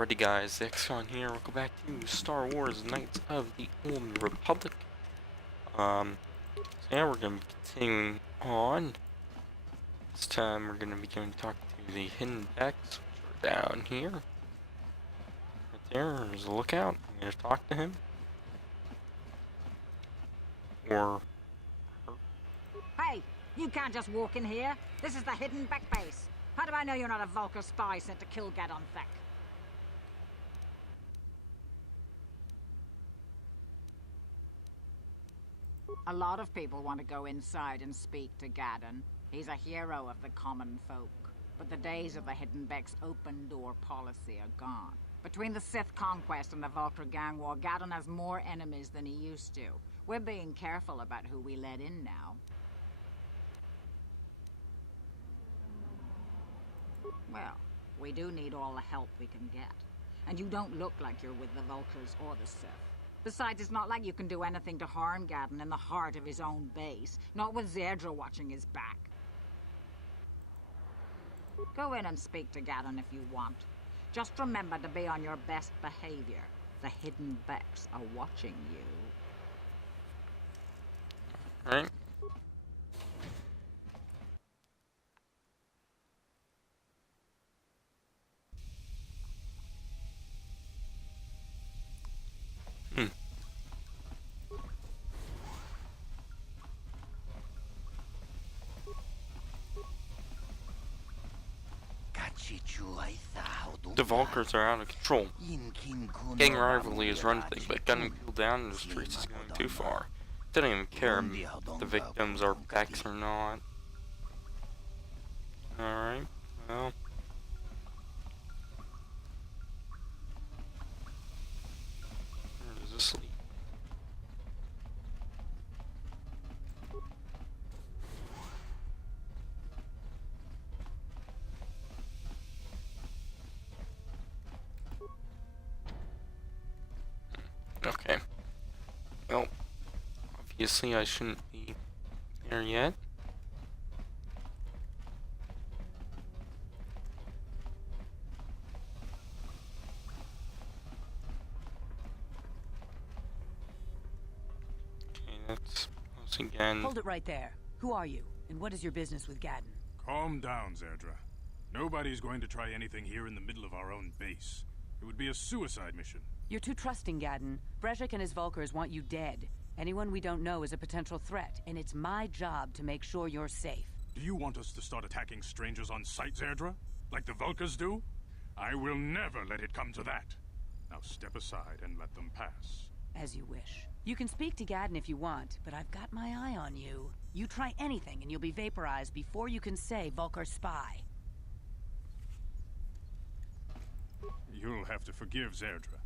Alrighty guys, Xcon here, welcome back to Star Wars Knights of the Old Republic. So yeah, we're going to be continuing on. This time we're going to be going to talk to the hidden decks, which are down here. Right there's a lookout. I'm going to talk to him. Or her. Hey, you can't just walk in here. This is the hidden back base. How do I know you're not a Vulcan spy sent to kill Gadon Thek? A lot of people want to go inside and speak to Gadon. He's a hero of the common folk. But the days of the Hidden Beck's open-door policy are gone. Between the Sith conquest and the Vulcan gang war, Gadon has more enemies than he used to. We're being careful about who we let in now. Well, we do need all the help we can get. And you don't look like you're with the Vulcans or the Sith. Besides, it's not like you can do anything to harm Gadon in the heart of his own base. Not with Zerdra watching his back. Go in and speak to Gadon if you want. Just remember to be on your best behavior. The Hidden Becks are watching you. Alright. The Vulcans are out of control. Gang rivalry is run thing, but gunning people down in the streets is going too far. They don't even care if the victims are Becks or not. Alright, well. Where does this lead? Okay. Well, obviously I shouldn't be there yet. Okay, that's once again. Hold it right there. Who are you, and what is your business with Gadon? Calm down, Zerdra. Nobody's going to try anything here in the middle of our own base. It would be a suicide mission. You're too trusting, Gadon. Brezhik and his Vulkars want you dead. Anyone we don't know is a potential threat, and it's my job to make sure you're safe. Do you want us to start attacking strangers on sight, Zerdra? Like the Vulkars do? I will never let it come to that. Now step aside and let them pass. As you wish. You can speak to Gadon if you want, but I've got my eye on you. You try anything and you'll be vaporized before you can say Vulkar spy. You'll have to forgive Zerdra.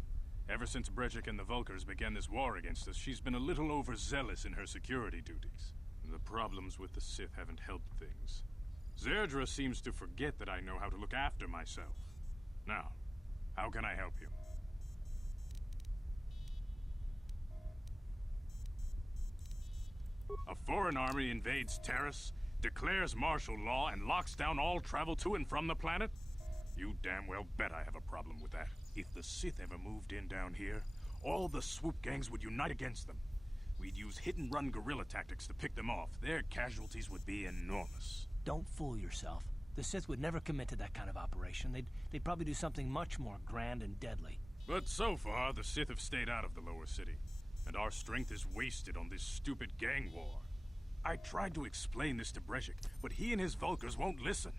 Ever since Brezhik and the Vulkars began this war against us, she's been a little overzealous in her security duties. The problems with the Sith haven't helped things. Zerdra seems to forget that I know how to look after myself. Now, how can I help you? A foreign army invades Terrace, declares martial law, and locks down all travel to and from the planet? You damn well bet I have a problem with that. If the Sith ever moved in down here, all the swoop gangs would unite against them. We'd use hit-and-run guerrilla tactics to pick them off. Their casualties would be enormous. Don't fool yourself. The Sith would never commit to that kind of operation. They'd probably do something much more grand and deadly. But so far, the Sith have stayed out of the lower city, and our strength is wasted on this stupid gang war. I tried to explain this to Brezhik, but he and his Vulkars won't listen.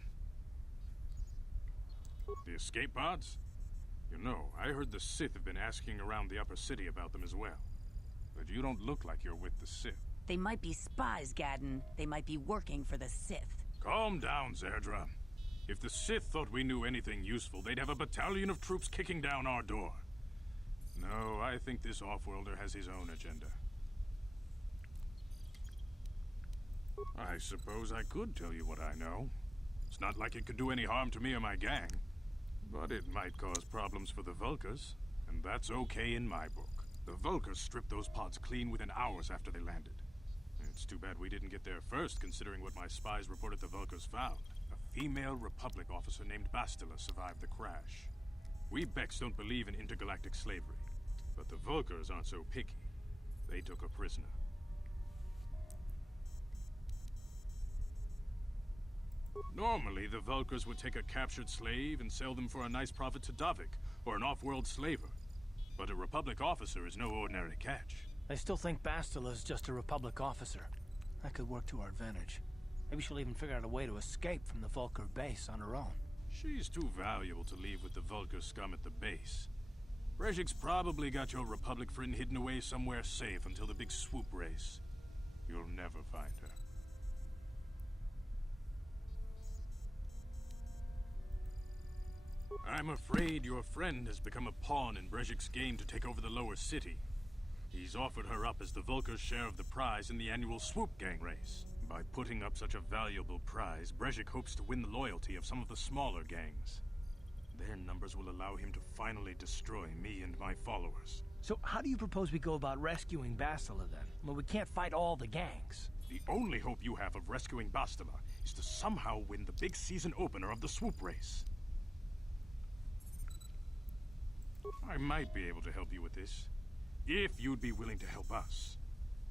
The escape pods? You know, I heard the Sith have been asking around the upper city about them as well. But you don't look like you're with the Sith. They might be spies, Gadon. They might be working for the Sith. Calm down, Zerdra. If the Sith thought we knew anything useful, they'd have a battalion of troops kicking down our door. No, I think this off-worlder has his own agenda. I suppose I could tell you what I know. It's not like it could do any harm to me or my gang. But it might cause problems for the Vulkars, and that's okay in my book. The Vulkars stripped those pods clean within hours after they landed. It's too bad we didn't get there first, considering what my spies reported the Vulkars found. A female Republic officer named Bastila survived the crash. We Becks don't believe in intergalactic slavery, but the Vulkars aren't so picky. They took a prisoner. Normally, the Vulkars would take a captured slave and sell them for a nice profit to Davik, or an off-world slaver. But a Republic officer is no ordinary catch. I still think Bastila's just a Republic officer. That could work to our advantage. Maybe she'll even figure out a way to escape from the Vulkar base on her own. She's too valuable to leave with the Vulkar scum at the base. Brejik's probably got your Republic friend hidden away somewhere safe until the big swoop race. You'll never find her. I'm afraid your friend has become a pawn in Brejik's game to take over the lower city. He's offered her up as the Vulkar's share of the prize in the annual swoop gang race. By putting up such a valuable prize, Brejik hopes to win the loyalty of some of the smaller gangs. Their numbers will allow him to finally destroy me and my followers. So how do you propose we go about rescuing Bastila then? Well, we can't fight all the gangs. The only hope you have of rescuing Bastila is to somehow win the big season opener of the swoop race. I might be able to help you with this, if you'd be willing to help us.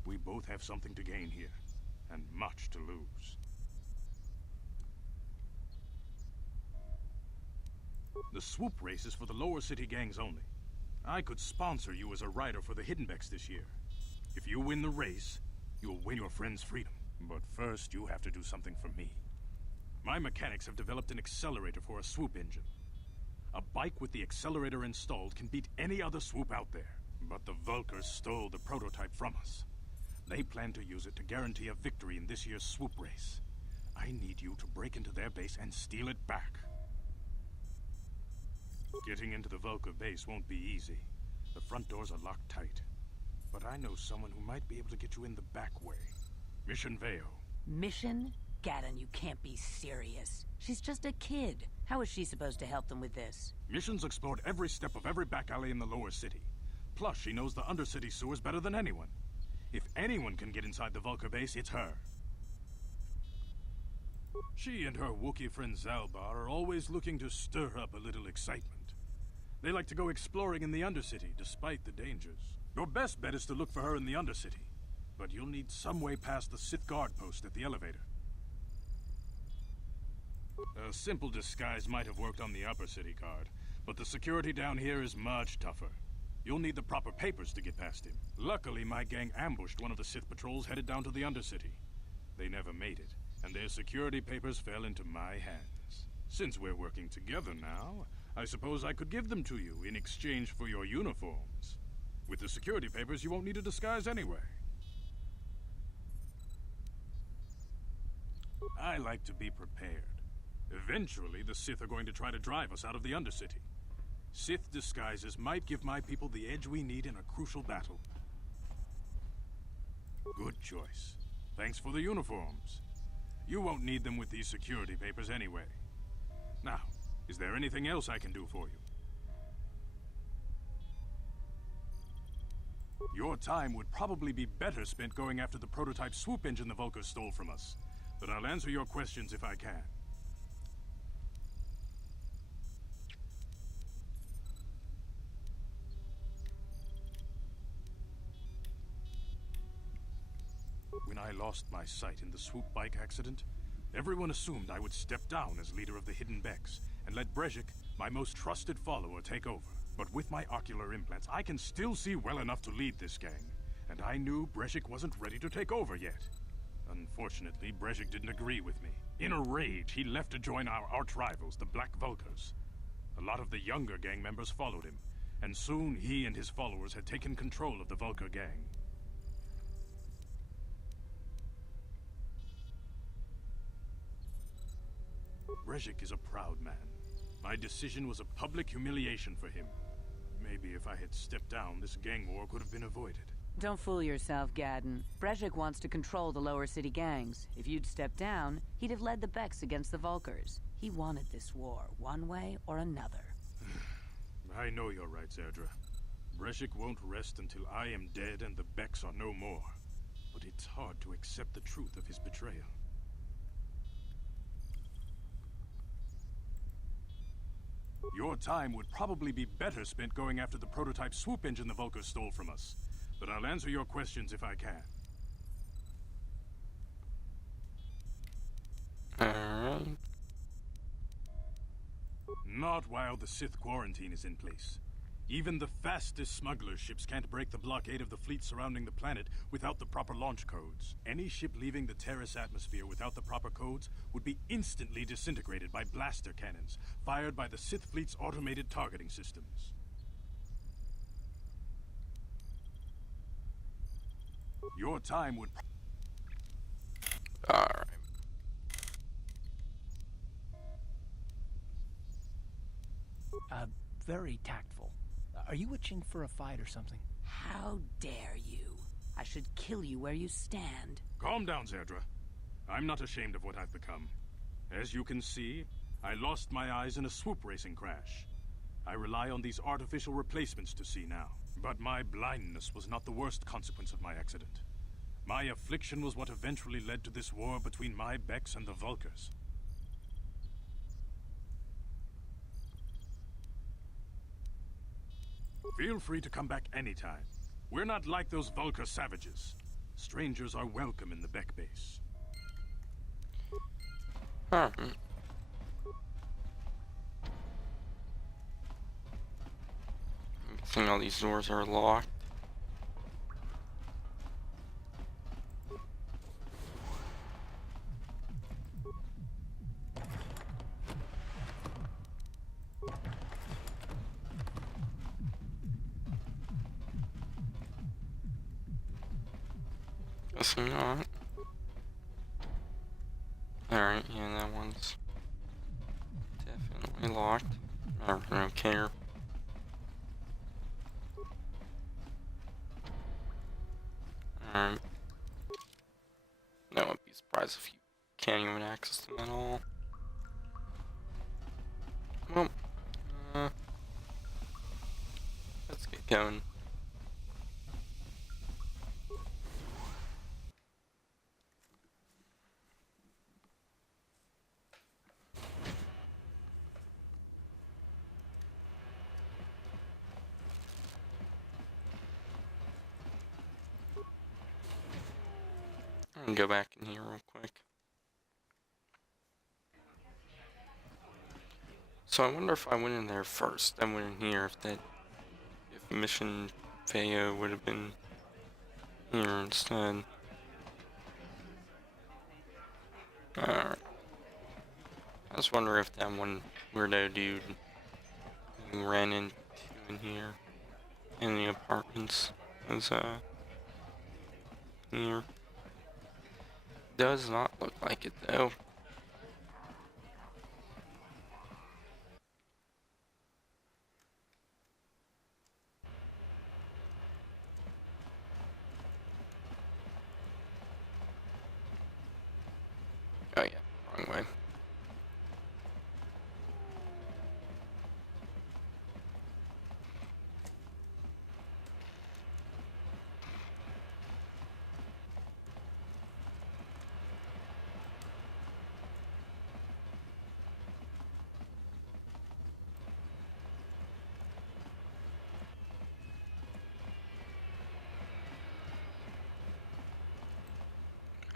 We both have something to gain here, and much to lose. The swoop race is for the lower city gangs only. I could sponsor you as a rider for the Hiddenbecks this year. If you win the race, you'll win your friend's freedom. But first, you have to do something for me. My mechanics have developed an accelerator for a swoop engine. A bike with the accelerator installed can beat any other swoop out there. But the Vulkars stole the prototype from us. They plan to use it to guarantee a victory in this year's swoop race. I need you to break into their base and steal it back. Getting into the Vulkar base won't be easy. The front doors are locked tight. But I know someone who might be able to get you in the back way. Mission Veo. Mission? Gadon, you can't be serious. She's just a kid. How is she supposed to help them with this? Mission's explored every step of every back alley in the lower city. Plus, she knows the undercity sewers better than anyone. If anyone can get inside the Vulkar base, it's her. She and her Wookiee friend Zalbar are always looking to stir up a little excitement. They like to go exploring in the Undercity, despite the dangers. Your best bet is to look for her in the Undercity. But you'll need some way past the Sith guard post at the elevator. A simple disguise might have worked on the Upper City guard, but the security down here is much tougher. You'll need the proper papers to get past him. Luckily, my gang ambushed one of the Sith patrols headed down to the Undercity. They never made it, and their security papers fell into my hands. Since we're working together now, I suppose I could give them to you in exchange for your uniforms. With the security papers, you won't need a disguise anyway. I like to be prepared. Eventually, the Sith are going to try to drive us out of the Undercity. Sith disguises might give my people the edge we need in a crucial battle. Good choice. Thanks for the uniforms. You won't need them with these security papers anyway. Now, is there anything else I can do for you? Your time would probably be better spent going after the prototype swoop engine the Vulkars stole from us. But I'll answer your questions if I can. When I lost my sight in the swoop bike accident, everyone assumed I would step down as leader of the Hidden Becks and let Brejik, my most trusted follower, take over. But with my ocular implants, I can still see well enough to lead this gang, and I knew Brejik wasn't ready to take over yet. Unfortunately, Brejik didn't agree with me. In a rage, he left to join our arch-rivals, the Black Vulkars. A lot of the younger gang members followed him, and soon he and his followers had taken control of the Vulkar gang. Brejik is a proud man. My decision was a public humiliation for him. Maybe if I had stepped down, this gang war could have been avoided. Don't fool yourself, Gadon. Brejik wants to control the lower city gangs. If you'd stepped down, he'd have led the Becks against the Vulkars. He wanted this war, one way or another. I know you're right, Zerdra. Brejik won't rest until I am dead and the Becks are no more. But it's hard to accept the truth of his betrayal. Your time would probably be better spent going after the prototype swoop engine the Vulkars stole from us. But I'll answer your questions if I can. Alright. Not while the Sith quarantine is in place. Even the fastest smuggler ships can't break the blockade of the fleet surrounding the planet without the proper launch codes. Any ship leaving the Terrace atmosphere without the proper codes would be instantly disintegrated by blaster cannons, fired by the Sith fleet's automated targeting systems. Your time would... Alright. Very tactful. Are you itching for a fight or something? How dare you? I should kill you where you stand. Calm down, Zerdra. I'm not ashamed of what I've become. As you can see, I lost my eyes in a swoop racing crash. I rely on these artificial replacements to see now. But my blindness was not the worst consequence of my accident. My affliction was what eventually led to this war between my Becks and the Vulkars. Feel free to come back anytime. We're not like those Vulkar savages. Strangers are welcome in the Beck base. Huh. I think all these doors are locked. Guess not. Alright, yeah, that one's definitely locked. I don't care. Alright. I wouldn't be surprised if you can't even access them at all. Well, let's get going. I'm gonna go back in here real quick. So I wonder if I went in there first, then went in here, if mission Feo would have been here instead. Alright. I was wondering if that one weirdo dude who ran into in here in the apartments was here. Does not look like it though. Oh yeah, wrong way.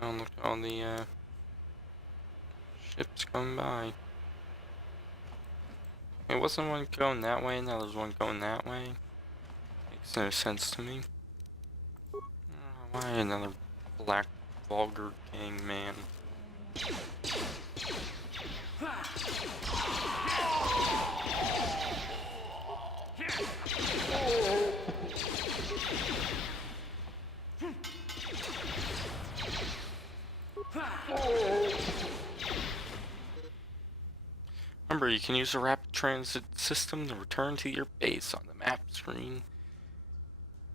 Oh, look at all the ships coming by. It wasn't one going that way, now there's one going that way. Makes no sense to me. Why another black vulgar gang man? Remember, you can use the rapid transit system to return to your base. On the map screen,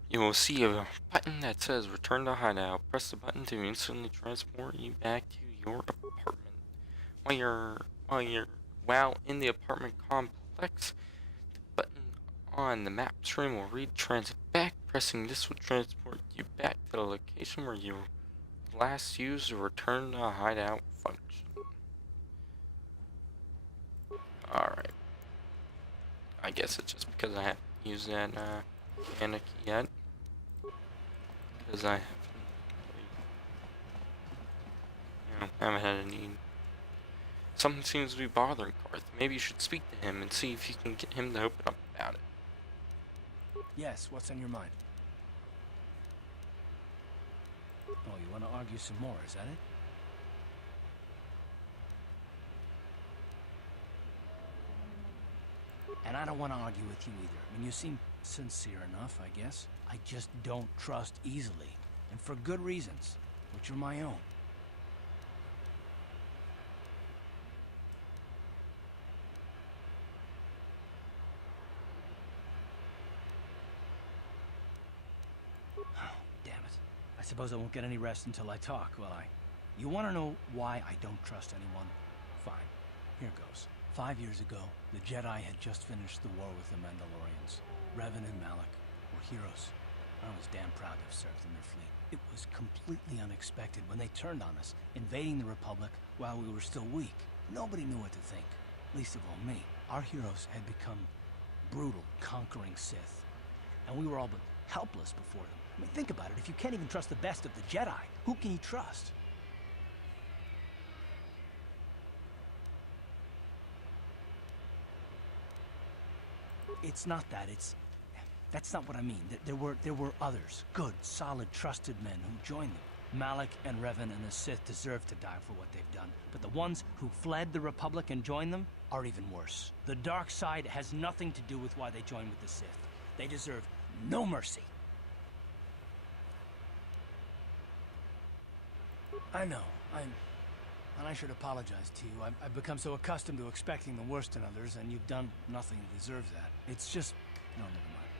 you will see a button that says return to hideout. Press the button to instantly transport you back to your apartment. While in the apartment complex, the button on the map screen will read transit back. Pressing this will transport you back to the location where you last used the return to hideout function. Alright. I guess it's just because I haven't used that mechanic yet. Because I haven't had a need. Something seems to be bothering Karth. Maybe you should speak to him and see if you can get him to open up about it. Yes, what's on your mind? Oh, you want to argue some more, is that it? And I don't want to argue with you either. I mean, you seem sincere enough, I guess. I just don't trust easily. And for good reasons, which are my own. Oh, damn it. I suppose I won't get any rest until I talk, will I? You want to know why I don't trust anyone? Fine. Here goes. 5 years ago, the Jedi had just finished the war with the Mandalorians. Revan and Malak were heroes. I was damn proud to have served in their fleet. It was completely unexpected when they turned on us, invading the Republic while we were still weak. Nobody knew what to think, least of all me. Our heroes had become brutal, conquering Sith, and we were all but helpless before them. I mean, think about it. If you can't even trust the best of the Jedi, who can you trust? It's not that, that's not what I mean. There were others, good, solid, trusted men who joined them. Malak and Revan and the Sith deserve to die for what they've done. But the ones who fled the Republic and joined them are even worse. The dark side has nothing to do with why they joined with the Sith. They deserve no mercy. I know, and I should apologize to you. I've become so accustomed to expecting the worst in others, and you've done nothing to deserve that. It's just... no, never mind.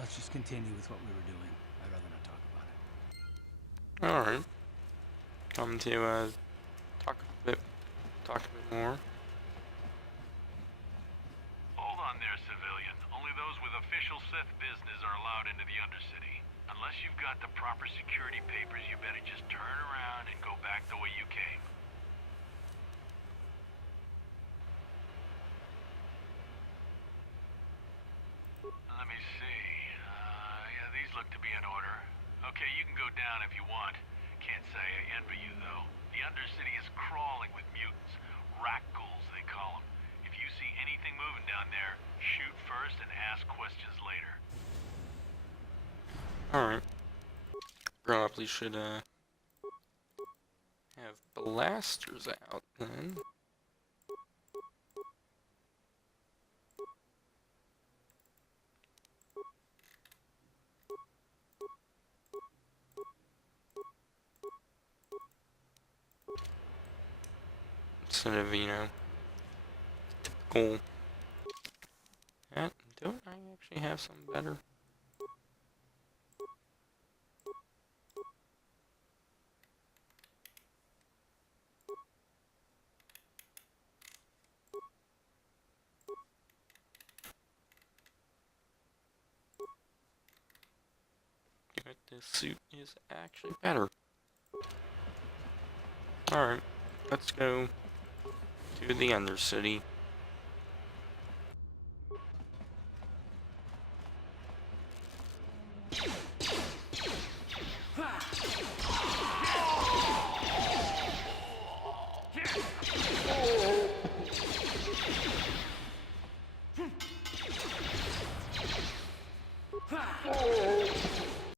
Let's just continue with what we were doing. I'd rather not talk about it. Alright. Come to talk a bit more. Hold on there, civilian. Only those with official Sith business are allowed into the Undercity. Unless you've got the proper security papers, you better just turn around and go back the way you came. Let me see. Yeah, these look to be in order. Okay, you can go down if you want. Can't say I envy you, though. The Undercity is crawling with mutants. Rat ghouls, they call them. If you see anything moving down there, shoot first and ask questions later. Alright. Probably should have blasters out then. Instead of, typical... Don't I actually have something better? This suit is actually better. Alright, let's go to the Undercity.